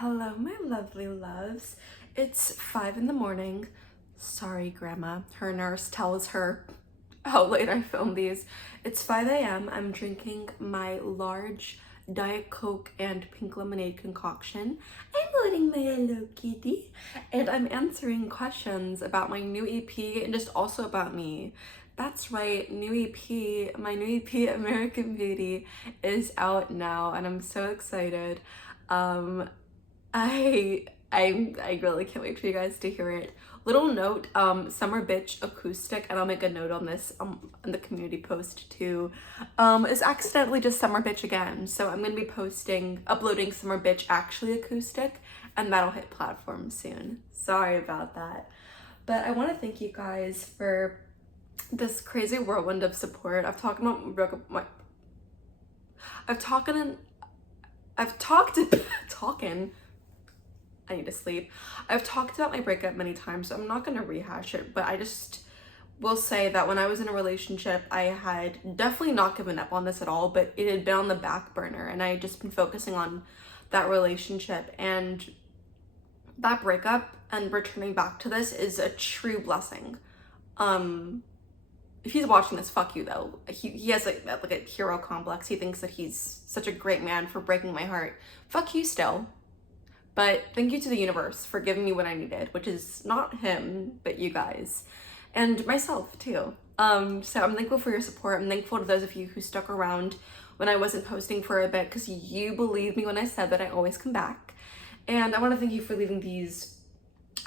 Hello, my lovely loves. It's 5 in the morning. Sorry, Grandma. Her nurse tells her how late I film these. It's 5 a.m. I'm drinking my large Diet Coke and pink lemonade concoction. I'm loading my Hello Kitty. And I'm answering questions about my new EP and just also about me. That's right, new EP, my new EP, American Beauty, is out now and I'm so excited. I really can't wait for you guys to hear it. Little note, Summer Bitch acoustic, and I'll make a note on this in the community post too, is accidentally just Summer Bitch again. So I'm gonna be uploading Summer Bitch actually acoustic, and that'll hit platforms soon. Sorry about that. But I want to thank you guys for this crazy whirlwind of support. I've talked I need to sleep. I've talked about my breakup many times, so I'm not going to rehash it, but I just will say that when I was in a relationship, I had definitely not given up on this at all, but it had been on the back burner, and I had just been focusing on that relationship, and that breakup and returning back to this is a true blessing. If he's watching this, fuck you though. He has like a hero complex. He thinks that he's such a great man for breaking my heart. Fuck you still. But thank you to the universe for giving me what I needed, which is not him, but you guys. And myself too. So I'm thankful for your support. I'm thankful to those of you who stuck around when I wasn't posting for a bit, because you believed me when I said that I always come back. And I want to thank you for leaving these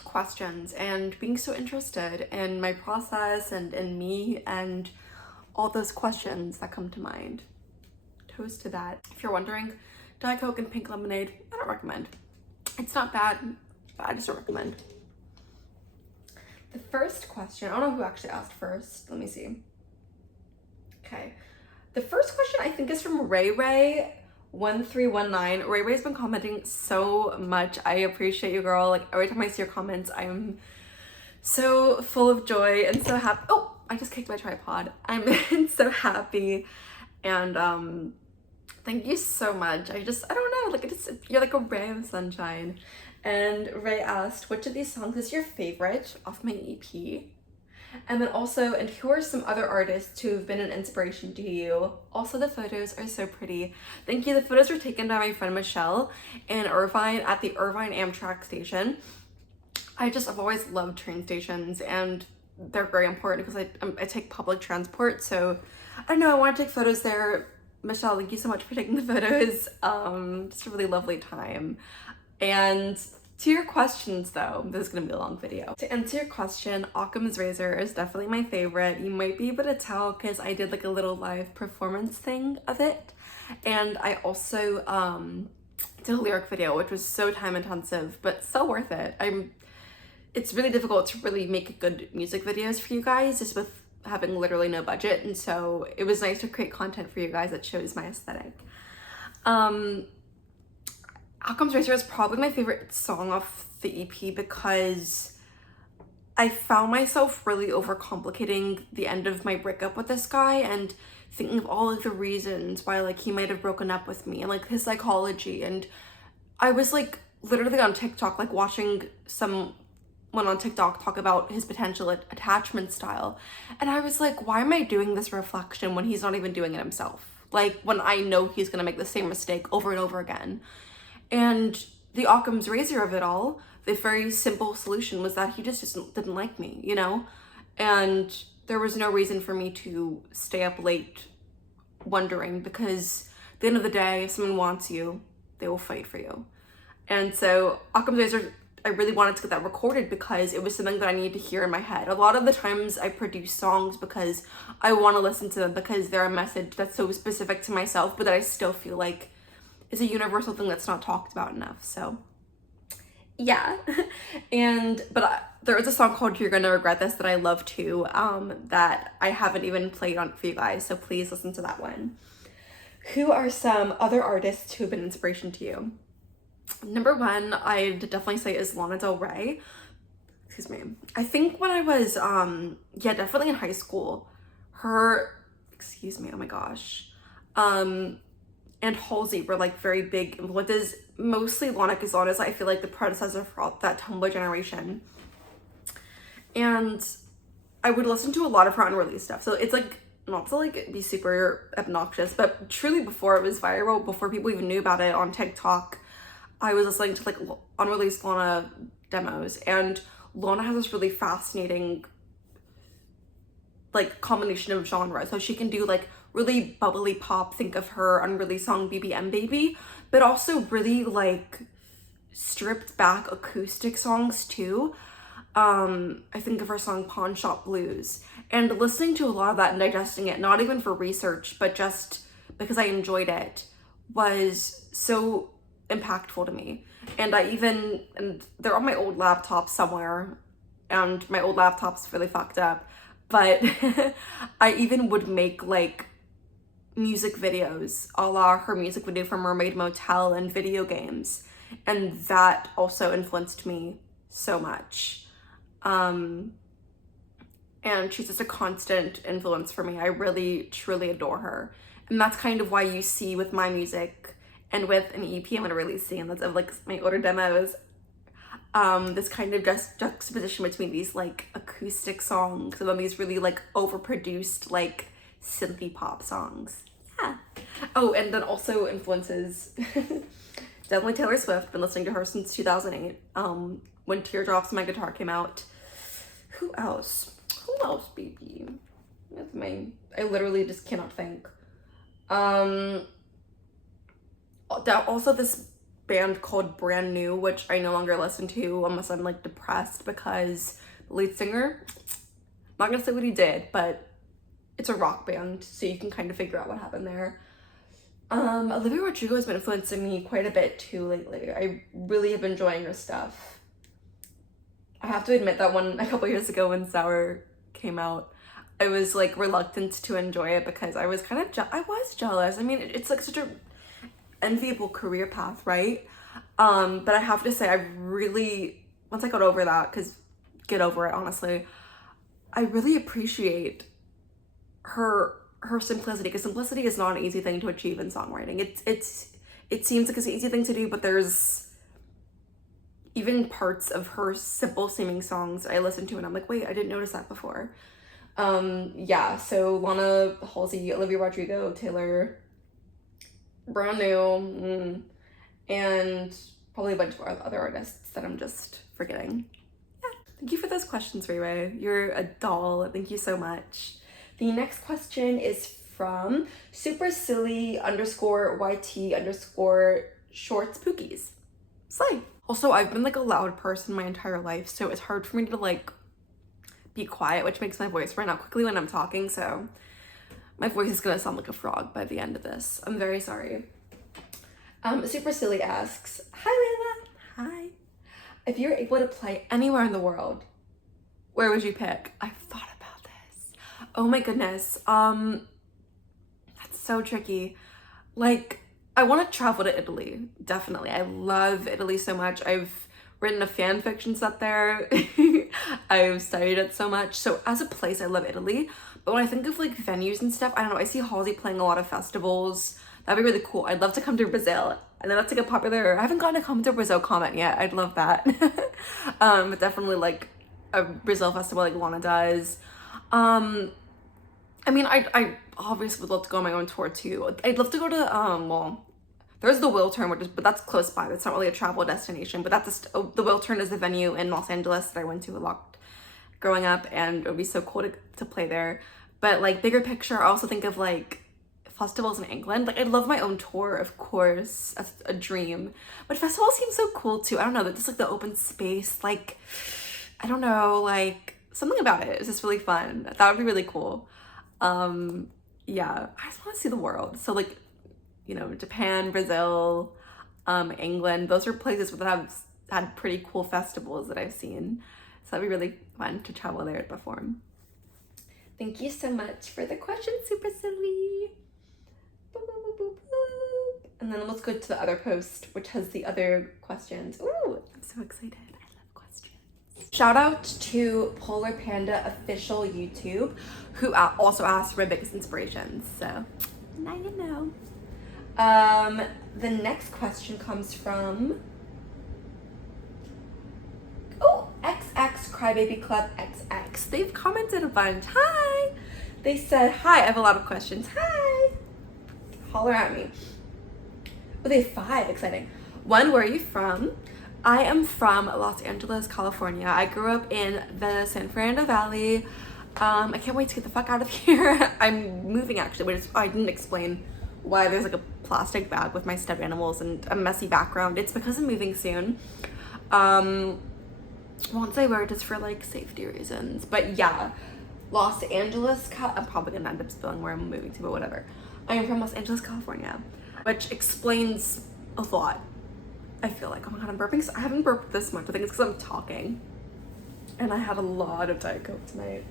questions and being so interested in my process and in me and all those questions that come to mind. Toast to that. If you're wondering, Diet Coke and pink lemonade, I don't recommend. It's not bad, but I just don't recommend. The first question, I don't know who actually asked first. Let me see. Okay. The first question I think is from Ray1319. Ray's been commenting so much. I appreciate you, girl. Like every time I see your comments, I'm so full of joy and so happy. Oh, I just kicked my tripod. I'm so happy. And thank you so much. I don't know, like you're like a ray of sunshine. And Ray asked, which of these songs is your favorite off my EP? And then also, and who are some other artists who have been an inspiration to you? Also, the photos are so pretty. Thank you. The photos were taken by my friend Michelle in Irvine at the Irvine Amtrak station. I've always loved train stations, and they're very important because I take public transport. So I don't know, I want to take photos there. Michelle, thank you so much for taking the photos. Just a really lovely time. And to your questions though, this is gonna be a long video. To answer your question, Occam's Razor is definitely my favorite. You might be able to tell because I did like a little live performance thing of it. And I also did a lyric video, which was so time intensive, but so worth it. It's really difficult to really make good music videos for you guys, just with having literally no budget, and so it was nice to create content for you guys that shows my aesthetic. Occam's Razor is probably my favorite song off the EP because I found myself really overcomplicating the end of my breakup with this guy and thinking of all of the reasons why like he might have broken up with me and like his psychology. And I was like literally on TikTok like watching someone on TikTok talk about his potential attachment style, and I was like, why am I doing this reflection when he's not even doing it himself? Like when I know he's gonna make the same mistake over and over again. And the Occam's Razor of it all, the very simple solution was that he just didn't like me, you know? And there was no reason for me to stay up late wondering, because at the end of the day, if someone wants you, they will fight for you. And so Occam's Razor, I really wanted to get that recorded because it was something that I needed to hear in my head. A lot of the times I produce songs because I want to listen to them because they're a message that's so specific to myself, but that I still feel like is a universal thing that's not talked about enough. So yeah. But there is a song called You're Gonna Regret This that I love too, that I haven't even played on for you guys, so please listen to that one. Who are some other artists who have been inspiration to you? Number one, I'd definitely say is Lana Del Rey. Excuse me. I think when I was definitely in high school, oh my gosh, and Halsey were like very big influences mostly Lana Kazana's, I feel like the predecessor for that Tumblr generation. And I would listen to a lot of her unreleased stuff. So it's like, not to like be super obnoxious, but truly before it was viral, before people even knew about it on TikTok, I was listening to like unreleased Lana demos. And Lana has this really fascinating like combination of genres. So she can do like really bubbly pop, think of her unreleased song BBM Baby, but also really like stripped back acoustic songs too. I think of her song Pawn Shop Blues, and listening to a lot of that and digesting it, not even for research, but just because I enjoyed it, was so impactful to me. And and they're on my old laptop somewhere, and my old laptop's really fucked up, but I even would make like music videos a la her music video for Mermaid Motel and video games, and that also influenced me so much. And she's just a constant influence for me. I really truly adore her, and that's kind of why you see with my music and with an EP I'm gonna release soon, that's of like my older demos, this kind of just juxtaposition between these like acoustic songs and then these really like overproduced like synthy pop songs. Yeah. Oh, and then also influences definitely Taylor Swift. Been listening to her since 2008. When Teardrops My Guitar came out. Who else, baby? That's I literally just cannot think. Also this band called Brand New, which I no longer listen to unless I'm like depressed, because the lead singer, I'm not gonna say what he did, but it's a rock band, so you can kind of figure out what happened there. Olivia Rodrigo has been influencing me quite a bit too lately. I really have been enjoying her stuff. I have to admit that a couple years ago when Sour came out, I was like reluctant to enjoy it because I was kind of I was jealous. I mean, it's like such a enviable career path, right? But I have to say, I really, once I got over that, because get over it, honestly, I really appreciate her simplicity, because simplicity is not an easy thing to achieve in songwriting. It seems like it's an easy thing to do, but there's even parts of her simple seeming songs I listen to and I'm like, wait, I didn't notice that before. Yeah, so Lana, Halsey, Olivia Rodrigo, Taylor, Brand New, and probably a bunch of other artists that I'm just forgetting. Yeah, thank you for those questions, Ray Ray. You're a doll. Thank you so much. The next question is from supersilly_YT_shorts Slay. Also, I've been like a loud person my entire life, so it's hard for me to like be quiet, which makes my voice run out quickly when I'm talking, so my voice is gonna sound like a frog by the end of this. I'm very sorry. Super Silly asks, hi Layla. Hi. If you're able to play anywhere in the world, where would you pick? I've thought about this. Oh my goodness. That's so tricky. Like, I want to travel to Italy, definitely. I love Italy so much. I've written a fan fiction set there. I've studied it so much. So as a place, I love Italy. But when I think of like venues and stuff, I don't know, I see Halsey playing a lot of festivals. That'd be really cool. I'd love to come to Brazil. And then that's like a popular, I haven't gotten a come to Brazil comment yet. I'd love that. But definitely like a Brazil festival like Lana does. I mean, I obviously would love to go on my own tour too. I'd love to go to, well, there's the Wiltern, but that's close by. That's not really a travel destination, but the Wiltern is the venue in Los Angeles that I went to a lot growing up, and it would be so cool to play there. But like bigger picture, I also think of like festivals in England. Like I'd love my own tour, of course, that's a dream. But festivals seem so cool too. I don't know, just like the open space, like, I don't know, like something about it is just really fun. That would be really cool. Yeah, I just want to see the world. So like, you know, Japan, Brazil, England, those are places that have had pretty cool festivals that I've seen. So that'd be really fun to travel there to perform. Thank you so much for the question, Super Silly. Boop, boop, boop, boop, boop. And then let's go to the other post, which has the other questions. Ooh, I'm so excited. I love questions. Shout out to Polar Panda Official YouTube, who also asked for my biggest inspirations. So now you know. The next question comes from, oh, XX Crybaby Club XX. They've commented a bunch. Hi! They said, hi, I have a lot of questions. Hi! Holler at me. Oh, they have 5. Exciting. 1, where are you from? I am from Los Angeles, California. I grew up in the San Fernando Valley. I can't wait to get the fuck out of here. I'm moving actually, but I didn't explain why there's like a plastic bag with my stuffed animals and a messy background. It's because I'm moving soon. Won't say where, just for like safety reasons. But yeah, Los Angeles, I'm probably gonna end up spilling where I'm moving to, but whatever. I am from Los Angeles, California, which explains a lot. I feel like, oh my god, I'm burping. I haven't burped this much. I think it's because I'm talking. And I had a lot of Diet Coke tonight.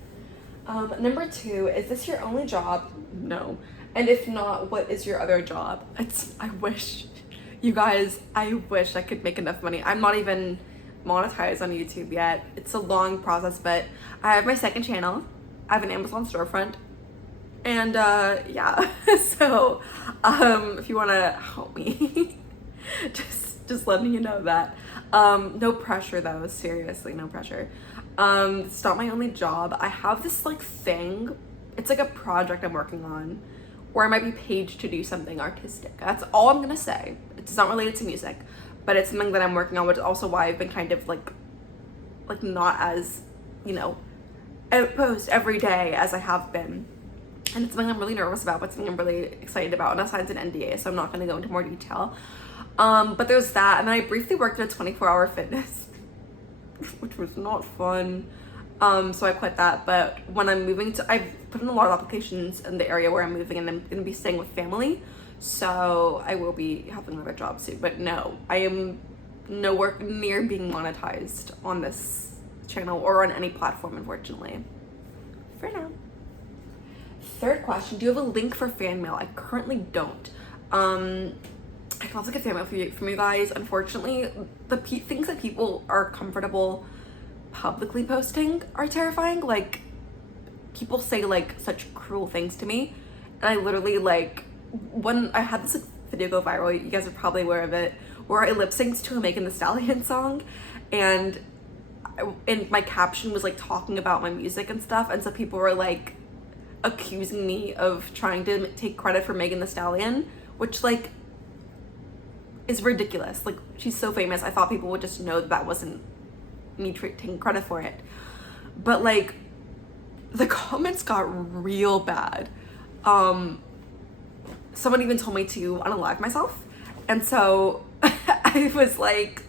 Number 2, is this your only job? No. And if not, what is your other job? I wish, you guys, I wish I could make enough money. I'm not even monetized on YouTube yet. It's a long process, but I have my second channel. I have an Amazon storefront. And yeah, so if you want to help me, just letting you know that. No pressure though, seriously, no pressure. It's not my only job. I have this like thing, it's like a project I'm working on where I might be paid to do something artistic. That's all I'm gonna say. It's not related to music, but it's something that I'm working on, which is also why I've been kind of like not as, you know, outpost every day as I have been. And it's something I'm really nervous about, but something I'm really excited about. And I signed an NDA, so I'm not gonna go into more detail. But there's that, and then I briefly worked at a 24-hour fitness, which was not fun. So I quit that. But when I'm moving to, I've put in a lot of applications in the area where I'm moving, and I'm gonna be staying with family. So I will be having another job soon. But no, I am nowhere near being monetized on this channel or on any platform, unfortunately. For now. 3rd question, do you have a link for fan mail? I currently don't. I can also get fan mail from you guys. Unfortunately, the things that people are comfortable publicly posting are terrifying. Like, people say like such cruel things to me, and I literally like, when I had this like, video go viral, you guys are probably aware of it, where I lip synced to a Megan Thee Stallion song, and my caption was like talking about my music and stuff, and so people were like accusing me of trying to take credit for Megan Thee Stallion, which like is ridiculous. Like, she's so famous. I thought people would just know that wasn't me taking credit for it. But like, the comments got real bad. Someone even told me to unalive myself, and so I was like,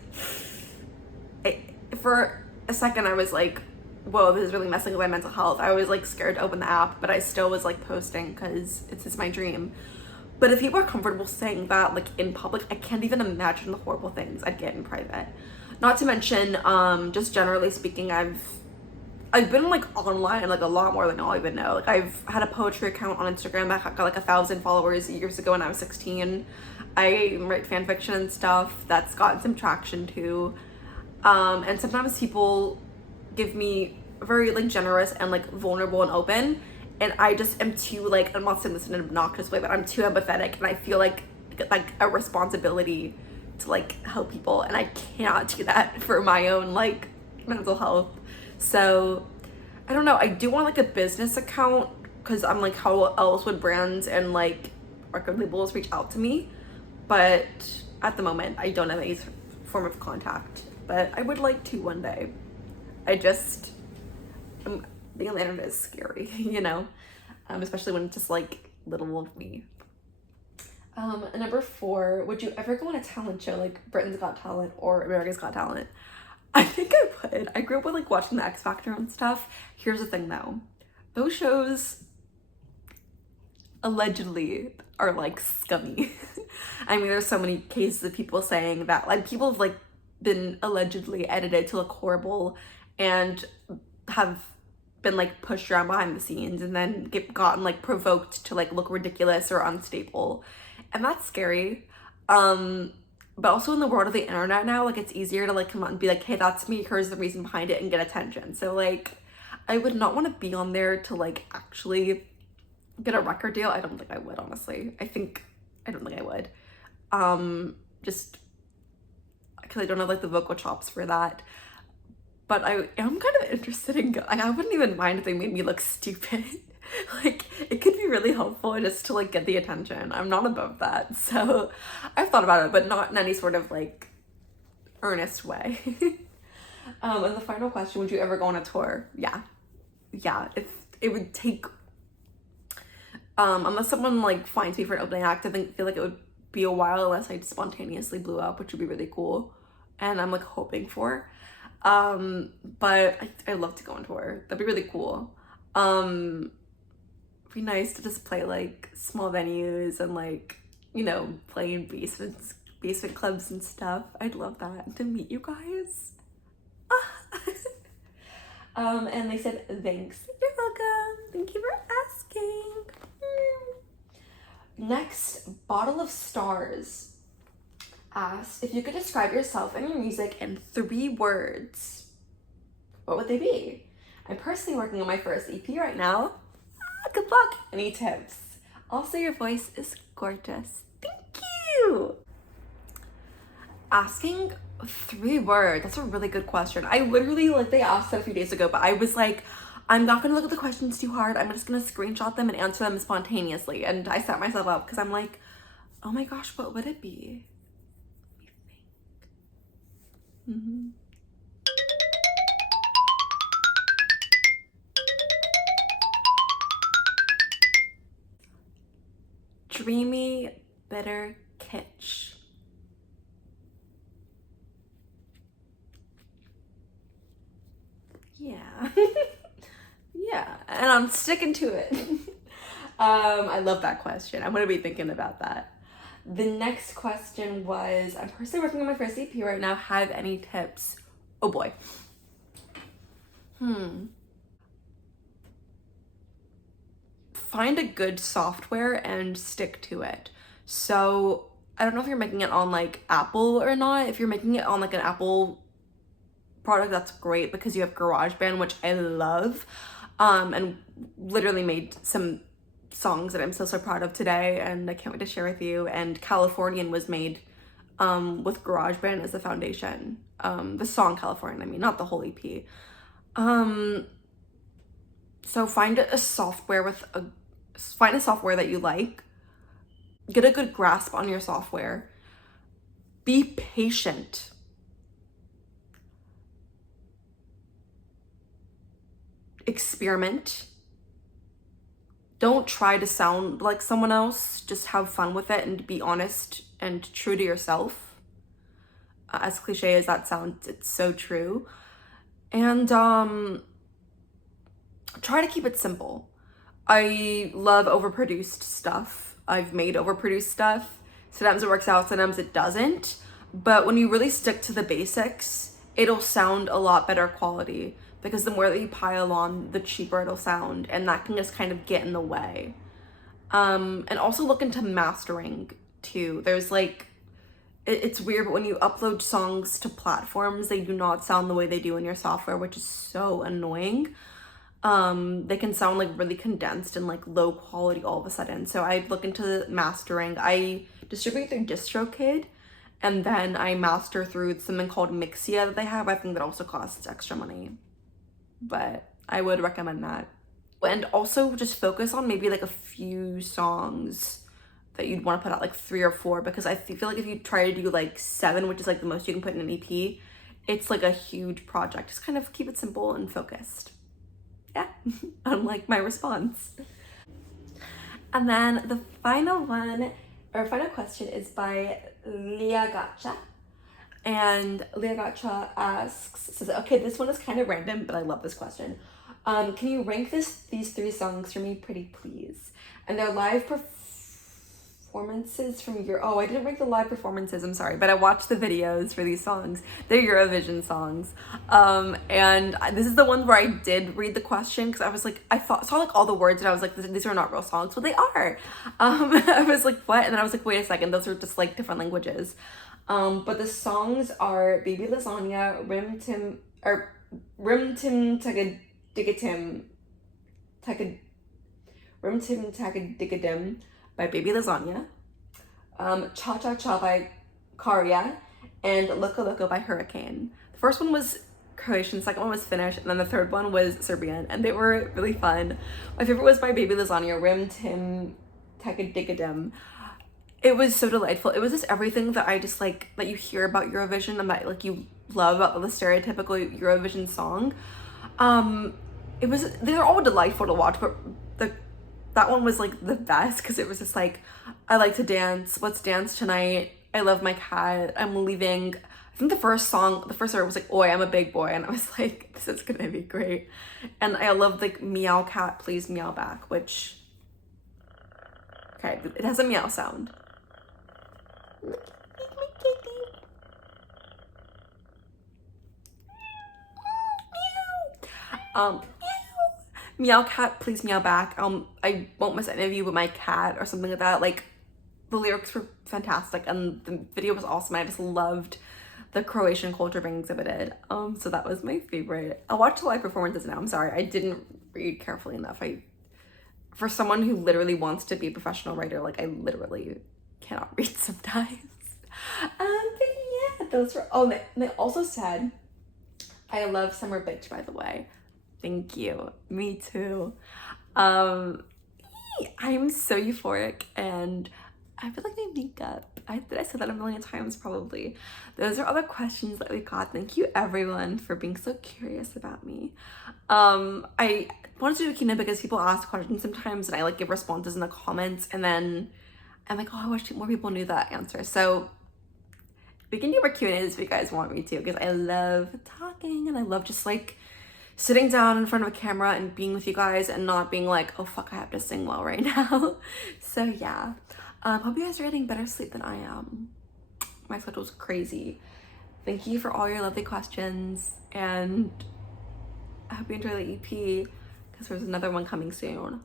for a second I was like, whoa, this is really messing with my mental health. I was like scared to open the app, but I still was like posting because it's my dream. But if people are comfortable saying that like in public, I can't even imagine the horrible things I'd get in private. Not to mention, just generally speaking, I've been like online like a lot more than I'll even know. Like, I've had a poetry account on Instagram that got like 1,000 followers years ago when I was 16. I write fan fiction and stuff that's gotten some traction too. And sometimes people give me very like generous and like vulnerable and open, and I just am too like, I'm not saying this in an obnoxious way, but I'm too empathetic, and I feel like a responsibility to like help people, and I cannot do that for my own like mental health. So I don't know, I do want like a business account, because I'm like, how else would brands and like record labels reach out to me? But at the moment I don't have any form of contact, but I would like to one day. Being on the internet is scary, you know, especially when it's just like little of me. Number 4, would you ever go on a talent show like Britain's Got Talent or America's Got Talent? I think I would. I grew up with like watching the X Factor and stuff. Here's the thing though, those shows allegedly are like scummy. I mean, there's so many cases of people saying that, like, people have like been allegedly edited to look horrible and have been like pushed around behind the scenes and then gotten like provoked to like look ridiculous or unstable, and that's scary. But also in the world of the internet now, like, it's easier to like come out and be like, hey, that's me, here's the reason behind it, and get attention. So like, I would not want to be on there to like actually get a record deal. I don't think I would, honestly. I don't think I would. just because I don't have like the vocal chops for that. But I am kind of interested in like, I wouldn't even mind if they made me look stupid. Like, it could be really helpful just to like get the attention. I'm not above that. So I've thought about it, but not in any sort of like earnest way. And the final question, would you ever go on a tour? Yeah. If it would take, unless someone like finds me for an opening act, feel like it would be a while unless I spontaneously blew up, which would be really cool. And I'm like hoping for. But I'd love to go on tour. That'd be really cool. It'd be nice to just play like small venues and like, you know, play in basement clubs and stuff. I'd love that. To meet you guys. And they said, thanks. You're welcome. Thank you for asking. Next, Bottle of Stars asked if you could describe yourself and your music in 3 words, what would they be? I'm personally working on my first EP right now. Good luck. Any tips? Also, your voice is gorgeous. Thank you. Asking 3 words. That's a really good question. I literally, like, they asked that a few days ago, but I was like, I'm not gonna look at the questions too hard. I'm just gonna screenshot them and answer them spontaneously. And I set myself up because I'm like, oh my gosh, what would it be? Let me think. Dreamy, bitter kitsch. Yeah. Yeah, and I'm sticking to it. I love that question. I'm gonna be thinking about that. The next question was, I'm personally working on my first EP right now. Have any tips? Oh boy. Find a good software and stick to it. So I don't know if you're making it on like Apple or not. If you're making it on like an Apple product, that's great because you have GarageBand, which I love, and literally made some songs that I'm so proud of today, and I can't wait to share with you. And Californian was made with GarageBand as the foundation. The song Californian, I mean, not the whole EP. So find a software that you like. Get a good grasp on your software. Be patient. Experiment. Don't try to sound like someone else. Just have fun with it and be honest and true to yourself. As cliche as that sounds, it's so true. And try to keep it simple. I love overproduced stuff. I've made overproduced stuff. Sometimes it works out, sometimes it doesn't. But when you really stick to the basics, it'll sound a lot better quality, because the more that you pile on, the cheaper it'll sound, and that can just kind of get in the way. And also look into mastering too. There's like, it's weird, but when you upload songs to platforms, they do not sound the way they do in your software, which is so annoying. They can sound like really condensed and like low quality all of a sudden. So I look into mastering. I distribute through DistroKid, and then I master through something called Mixia that they have. I think that also costs extra money, but I would recommend that. And also just focus on maybe like a few songs that you'd want to put out, like 3 or 4, because I feel like if you try to do like 7, which is like the most you can put in an EP, it's like a huge project. Just kind of keep it simple and focused. Yeah, unlike my response. And then the final question is by Layla Knowles. And Layla Knowles says, okay, this one is kind of random, but I love this question. Can you rank these 3 songs for me, pretty please? And they're live performances from I didn't rank the live performances, I'm sorry, but I watched the videos for these songs. They're Eurovision songs. And this is the one where I did read the question, because I was like, saw like all the words and I was like, these are not real songs. Well, they are. I was like, what? And then I was like, wait a second, those are just like different languages. But the songs are Baby Lasagna, Rim Tim Tagadigatim, Rim Tim Tagadigadim by Baby Lasagna, Cha Cha Cha by Karya, and Loco Loco by Hurricane. The first one was Croatian, the second one was Finnish, and then the third one was Serbian, and they were really fun. My favorite was by Baby Lasagna, Rim Tim Tekadigadem. It was so delightful. It was just everything that I just like, that you hear about Eurovision and that like you love about the stereotypical Eurovision song. They're all delightful to watch, but that one was like the best because it was just like, I like to dance, let's dance tonight, I love my cat, I'm leaving. I think the first song was like, Oi, I'm a big boy, and I was like, this is gonna be great. And I love like Meow Cat, Please Meow Back, which, okay, it has a meow sound. Meow Cat, Please Meow Back. I won't miss any of you but my cat, or something like that. Like, the lyrics were fantastic and the video was awesome. I just loved the Croatian culture being exhibited. So that was my favorite. I'll watch the live performances now. I'm sorry, I didn't read carefully enough. For someone who literally wants to be a professional writer, like, I literally cannot read sometimes. But yeah, those were, oh, they also said, I love Summer Bitch, by the way. Thank you. Me too. I'm so euphoric, and I feel like my makeup. I said that a million times probably. Those are all the questions that we got. Thank you everyone for being so curious about me. I wanted to do a Q&A because people ask questions sometimes and I like give responses in the comments, and then I'm like, oh, I wish more people knew that answer. So we can do more Q&As if you guys want me to, because I love talking and I love just like sitting down in front of a camera and being with you guys and not being like, oh fuck, I have to sing well right now. So yeah, hope you guys are getting better sleep than I am. My schedule's crazy. Thank you for all your lovely questions, and I hope you enjoy the EP because there's another one coming soon.